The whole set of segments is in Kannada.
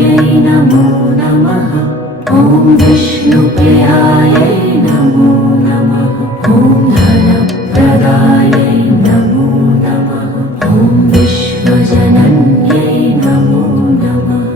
नमो नमः। ॐ विष्णुप्रियायै नमो नमः। ॐ धनप्रदायै नमो नमः। ॐ विश्वजनन्यै नमो नमः।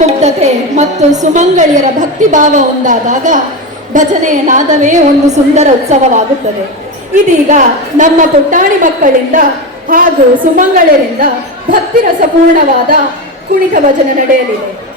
ಮುಗ್ಧತೆ ಮತ್ತು ಸುಮಂಗಳಿಯರ ಭಕ್ತಿ ಭಾವ ಒಂದಾದಾಗ ಭಜನೆಯ ನಾದವೇ ಒಂದು ಸುಂದರ ಉತ್ಸವವಾಗುತ್ತದೆ. ಇದೀಗ ನಮ್ಮ ಪುಟ್ಟಾಣಿ ಮಕ್ಕಳಿಂದ ಹಾಗೂ ಸುಮಂಗಳಿಯರಿಂದ ಭಕ್ತಿರಸಪೂರ್ಣವಾದ ಕುಣಿತ ಭಜನೆ ನಡೆಯಲಿದೆ.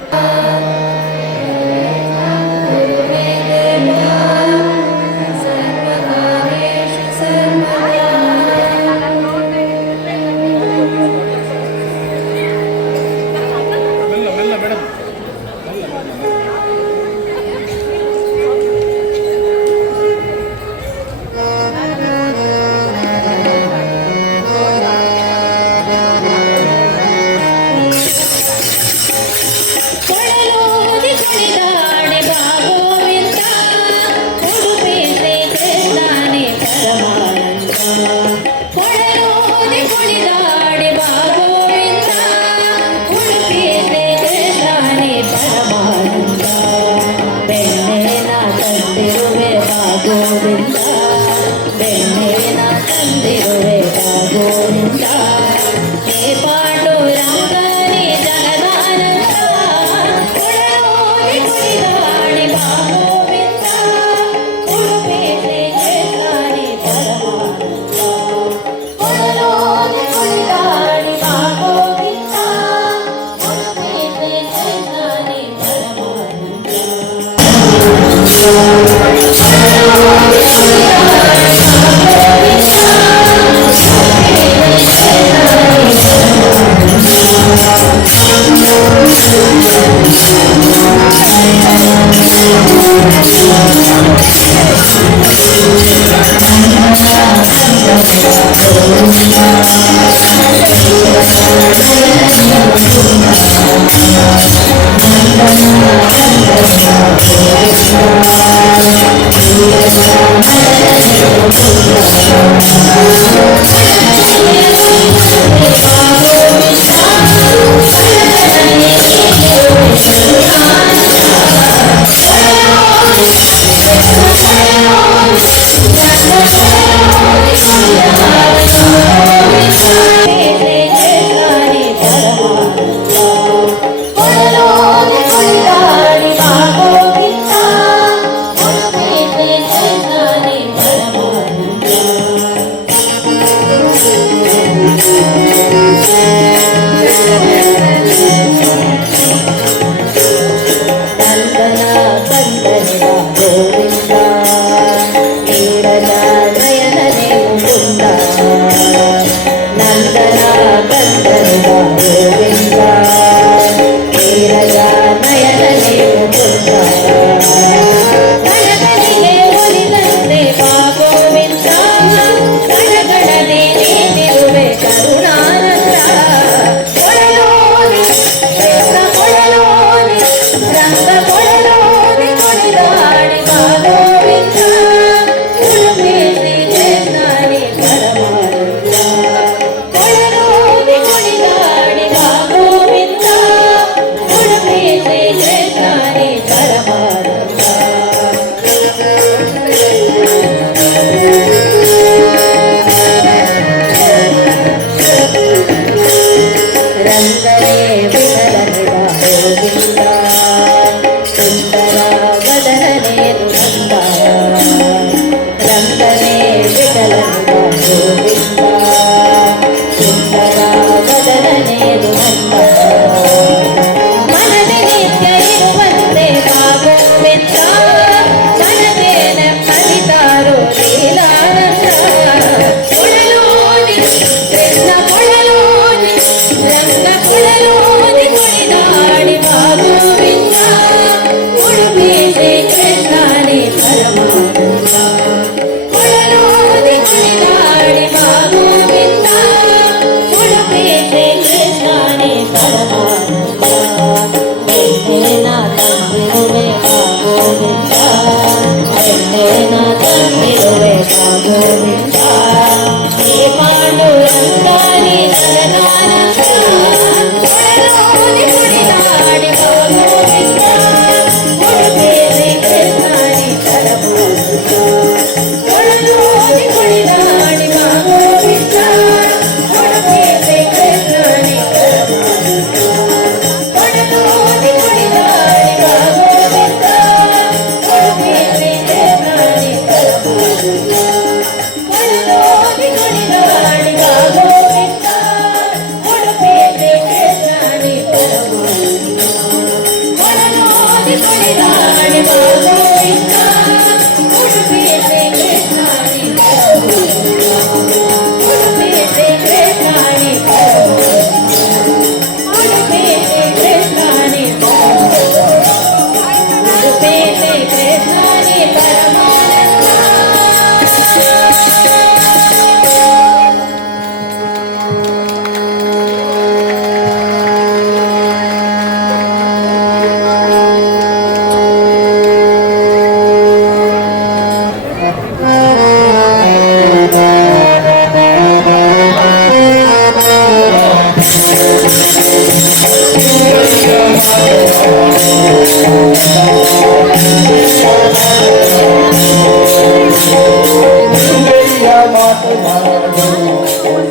ಮಾತನಾಡು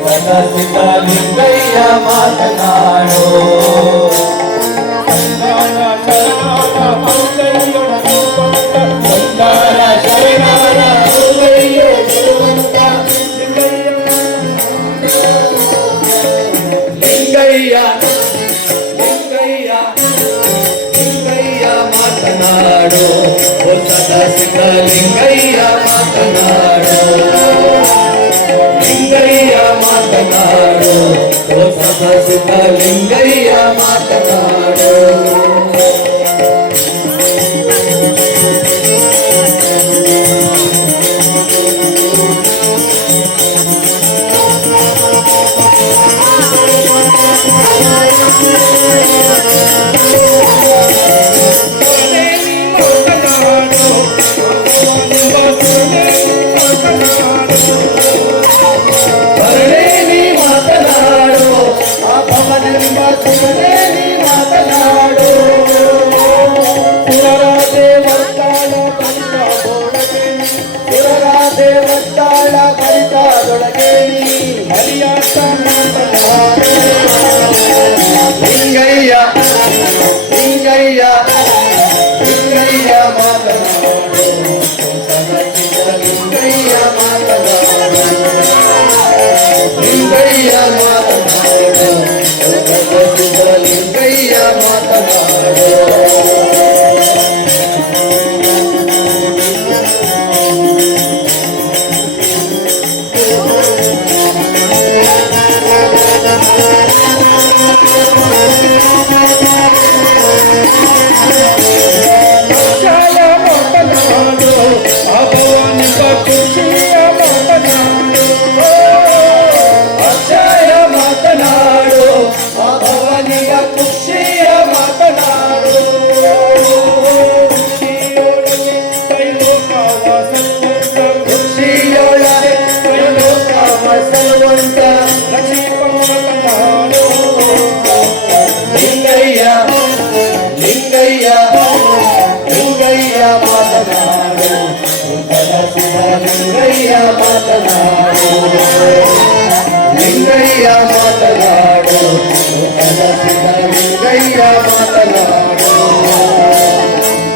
ಸದಸಿದ್ಧಲಿಂಗಯ್ಯ ಮಾತನಾಡು ಸಂಗಾರ ಶರಣರ ಹೃದಯ ಗೆಲುವಂತ ಲಿಂಗಯ್ಯ ಲಿಂಗಯ್ಯ ಲಿಂಗಯ್ಯ ಮಾತನಾಡು ಸದಸಿದ್ಧ ಲಿಂಗಯ್ಯ ಮಾತನಾಡು ಲಿಂಗಯ್ಯ ಮಾತನಾಡು ಸದಸಿದ್ಧ ಲಿಂಗಯ್ಯ ಮಾತನಾಡು ಬರಲೇನಿ ಮಾತನಾಡು ಆ ಪವನೆಂಬ ಸುರನೇನಿ ಮಾತನಾಡು ಸುರರಾಧೆ ಒತ್ತಾಳ ಪರಿತಾದೊಳಗೆ ಹರಿಯಾಟ ಮಾತನಾಡು ಲಿಂಗಯ್ಯ ಲಿಂಗಯ್ಯ ಲಿಂಗಯ್ಯ ಮಾತನಾಡು ಲಿಂಗಯ್ಯ ಮಾತನಾಡು ಲಿಂಗಯ್ಯ ಮಾತನಾಡು ಲಿಂಗಯ್ಯ ಮಾತನಾಡು ಅಕ್ಷಯ ಮಾತನಾಡು ಆ ಭವನಿಯ ಖುಷಿಯ ಮಾತನಾಡು ಖುಷಿಯೊಳಗೆ ತ್ರೈಲೋಕ ವಸವಂತ ಲಿಂಗಯ್ಯ ಲಿಂಗಯ್ಯ ಲಿಂಗಯ್ಯ ಮಾತನಾಡು ಲಿಂಗಯ್ಯ ಮಾತನಾಡು ಲಿಂಗಯ್ಯ ಮಾತನಾಡು ಲಿಂಗಯ್ಯ ಮಾತನಾಡು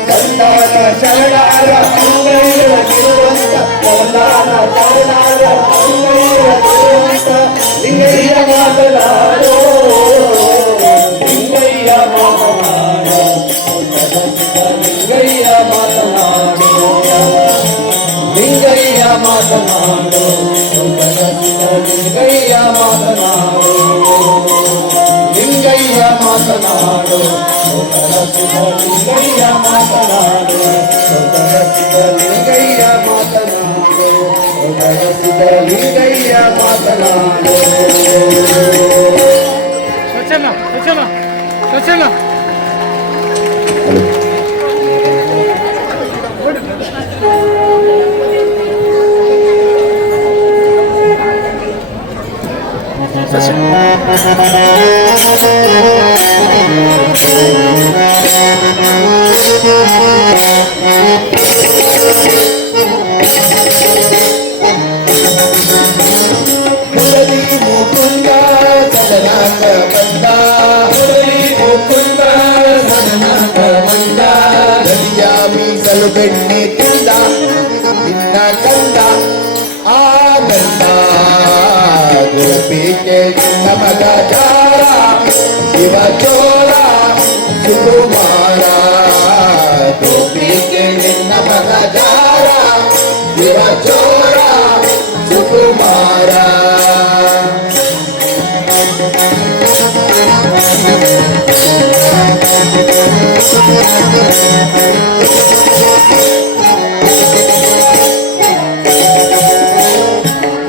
ಸಂತಾನ ಶರಣರ ಅಂಗೈಯೊಳಗಿರುವಂತ ಸಂತಾನ ಶರಣರ ಅಂಗೈಯೊಳಗಿರುವಂತ ಲಿಂಗಯ್ಯ ಮಾತನಾಡು ಲಿಂಗಯ್ಯ ಮಾತನಾಡು ಲಿಂಗಯ್ಯ ಮಾತನಾಡು ಲಿಂಗಯ್ಯ ಮಾತನಾಡು ಲಿಂಗಯ್ಯ ಮಾತನಾಡು ಲಿಂಗಯ್ಯ ಮಾತನಾಡು ಲಿಂಗಯ್ಯ ಮಾತನಾಡು ಲಿಂಗಯ್ಯ ಮಾತನಾಡು ಲಿಂಗಯ್ಯ ಮಾತನಾಡು ಮುರಳಿ ಮುಕುಂದ ಸದನಾಕ ಬಂದ ಮುರಳಿ ಮುಕುಂದ ಸದನಾಕ ಬಂದ ಗಡಿಯ ಮೀಸಲು ಬೆಣ್ಣೆ ತಿಂದ ನಿನ್ನ ಕಂದ ಆ ಗಂಡ ಗೋಪಿಗೆ ನಿನ್ನ ಮಗ ಜಾರ ಶಿವ ಚೋರ ಸುಕುಮಾರ ಗೋಪಿಗೆ ನಿನ್ನ ಮಗ ಜಾರ ಶಿವ ಚೋರ ಸುಕುಮಾರ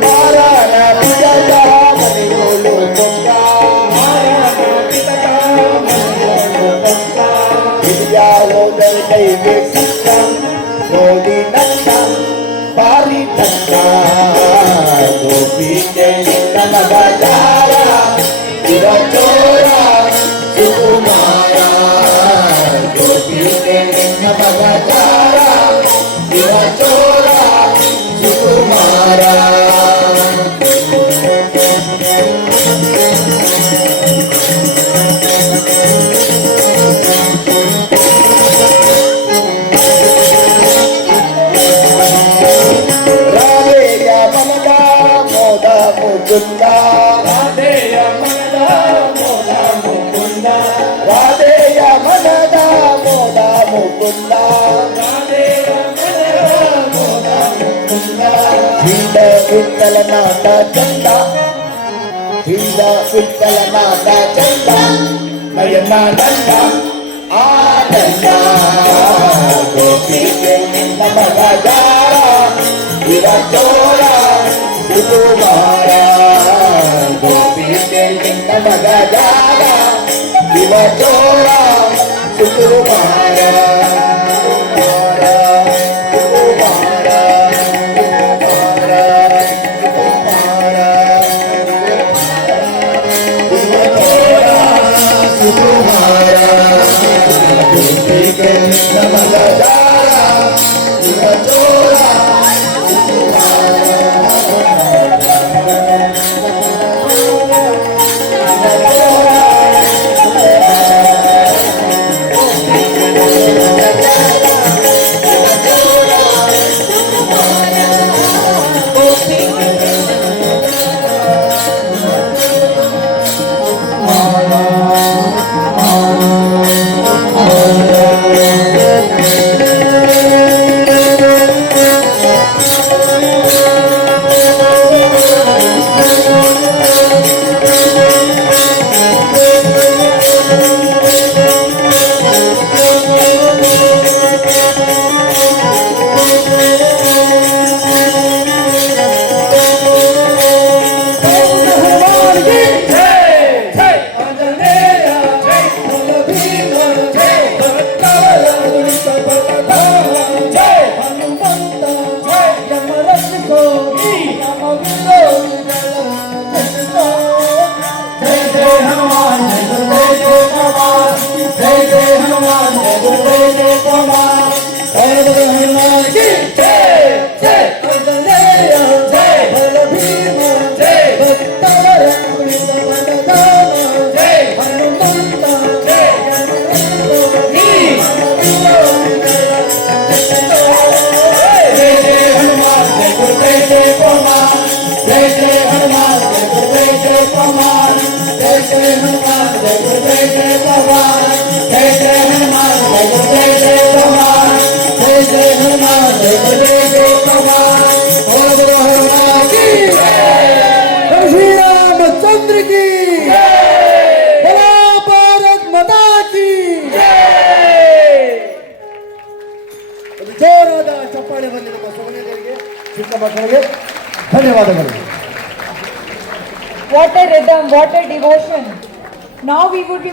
ಮಾರಾಯ ಬಿಡದ ಮನೆಯೋಳು ಕೊಂಡ ಹಿರಿಯಾಳೋದರ ಕೈಗೆ ಸಿಕ್ಕ ನೋಡಿ ನನ್ನ ಬಾರಿ ತಕ್ಕ ಗೋಪಿಗೆ ನಿನ್ನ ಮಗ ಜಾರ ಶಿವ ಚೋರ ಸುಕುಮಾರ ಗೋಪಿಗೆ ನಿನ್ನ ಮಗ ಜಾರ ಶಿವ ಚೋರ ಸುಕುಮಾರ ಹಿಂದ ವಿಠಲನಾದ ಚಂದ ಹಿಂದ ವಿಠಲನಾದ ಚಂದ ನಯನ ನಂದ ಆನಂದ ಗೋಪಿಗೆ ನಿನ್ನ ಮಗ ಜಾರ ಇವ ಚೋರ ಸುಕುಮಾರ ಗೋಪಿಗೆ ನಿನ್ನ ಮಗ ಜಾರ ಇವ ಚೋರ ಸುಕುಮಾರ श्रीरामचंद्र की बोलो भारत माता की ಜೋರಾದ ಚಪ್ಪಾಳೆ ಬರಲಿ ನಮ್ಮ ಸೋನಿಯರಿಗೆ ಚಿಕ್ಕ ಮಕ್ಕಳಿಗೆ ಧನ್ಯವಾದಗಳು. What a rhythm, what a devotion. Now we would be